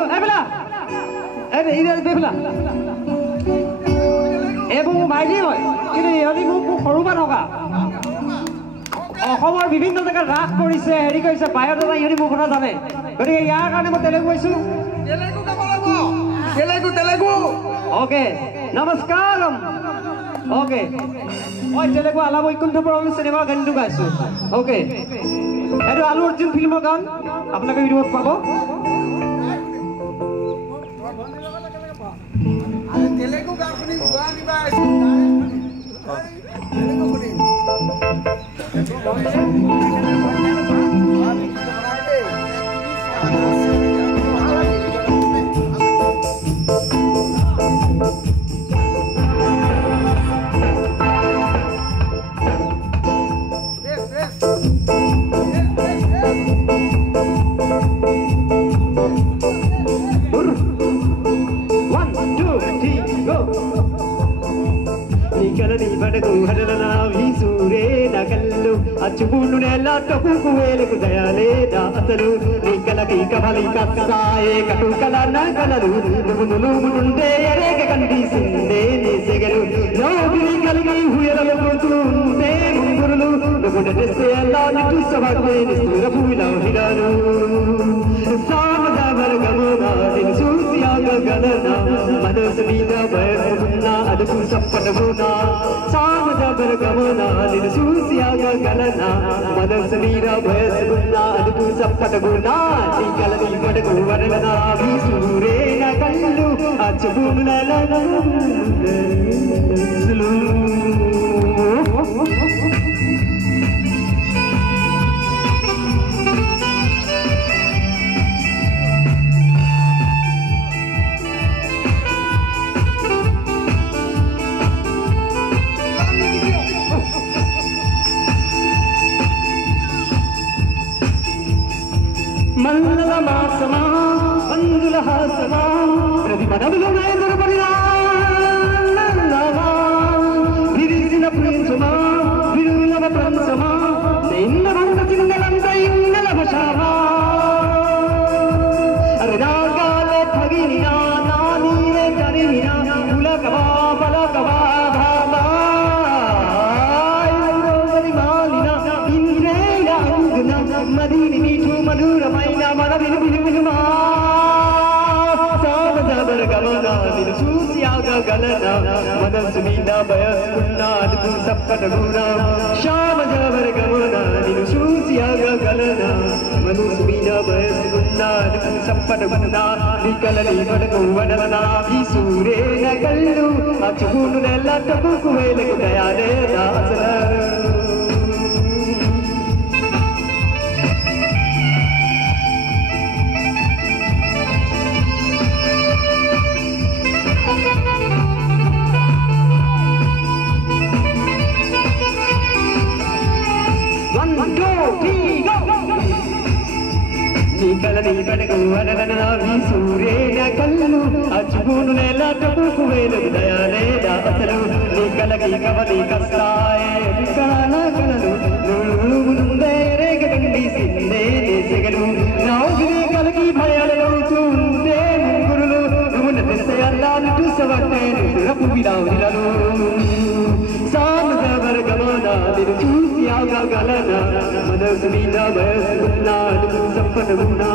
so ebela ide bebela ebu maili hoy kini yali mu khoru ba hoga অসমৰ বিভিন্ন জায়গাত ৰাস কৰিছে হেৰি কৰিছে বায়দাতা ইহতি মোৰ কথা জানে গতিকে ইয়াৰ কাৰণে মই তেলেগু কৈছো তেলেগু ওকে নমস্কারম ওকে মই তেলেগু আলা বৈকুণ্ঠপুৰম সিনেমাৰ গানটো গাইছো ওকে এটো আলু অৰ্জুন ফিল্মৰ গান আপোনালোকে ভিডিঅ'ত পাব আরে তেলেগু গান শুনি গোৱা নিবা তেলেগু শুনি అచ్చుకుండు నెల్లటకు కువేలకు దయాలేదా అసలు నీకలకి కబలి కక్కాయే కటుకల నగలలు నువ్వునులుముండే ఎరేగ కనిపిసిందే నీ సెగలు నోగిరి కలిగి హుయలలో పోతుంటే ముంగురులు నువ్వు నడిస్తే అల్లా నిట్టు సభకే నిస్తుర పూల హిరాలు సామదాబర గమనా నిన్ను చూసి ఆగగలనా మనసు మీద భయమున్నా అదుపు సప్పటమునా సామదాబర గమనా నిన్ను చూసి ఆగగలనా మనసు మీద భయమున్నా అదుపు సప్పటమునా నీ కలని పడకు వరలనా వీసూరే నా కళ్ళు అచ్చుబూములలో మల్లల మాసమా పందుల హాసమా ప్రతి పదములో ఎదురుపడినా విరిసిన ప్రేమమా విరులవ ప్రంసమా నిన్న వంద చిన్నలంత ఇన్నల భషావా అరదాగాల తగినినా నానీరే తరినినా ఉలకవా పలకవా భావా ఐరోవరి మాలినా ఇంద్రేణ అంగున మదీని మీఠు మధురమైన మన వినుమా సామజాబర గమనా నిన్ను చూసి ఆగగలనా మనసు మీద భయసుకున్నా అదుపు సప్పటగునా శ్యామజాబర గమనా నిన్ను చూసి ఆగగలనా మనసు మీద భయసుకున్నా అదుపు సప్పటగునా నీ కలని పడకు వడలనా వీసూరే నా కళ్ళు అచ్చుకుండు నెల్లటకు కువేలకు దయాలేదా అసలు కలని పడకు వడలనా వీసూరే నా కళ్ళు అచ్చుకుండు నెల్లటకు కువేలకు దయాలేదా అసలు నీ కలకి కవలి కస్తాయే వికరాల కలలు నువ్వునుండే రేగ కండిసిందే నీ సెగలు నౌగిరి కలిగి భయాలవుతుంటే ముంగురులు నువ్వు నడిస్తే అల్లా నిట్టు సవట్టే నిద్రపు విలావిలలు సామజాబర గమనా నిన్ను చూసి ఆగగలనా మనసు మీద భయసుకున్నా అదుపు సప్పటమున్నా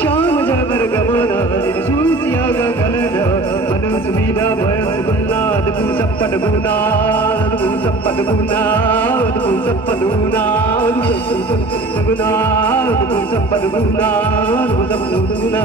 శ్యామజాబర గమనా నిన్ను చూసి ఆగగలనా మనసు మీద భయసుకున్నా అదుపు సప్పటమున్నా అదుపు సప్పటమున్నా అదుపు సప్పటమున్నా అదుపు సప్పటమున్నా అదుపు సప్పటమున్నా అదుపు సప్పటమున్నా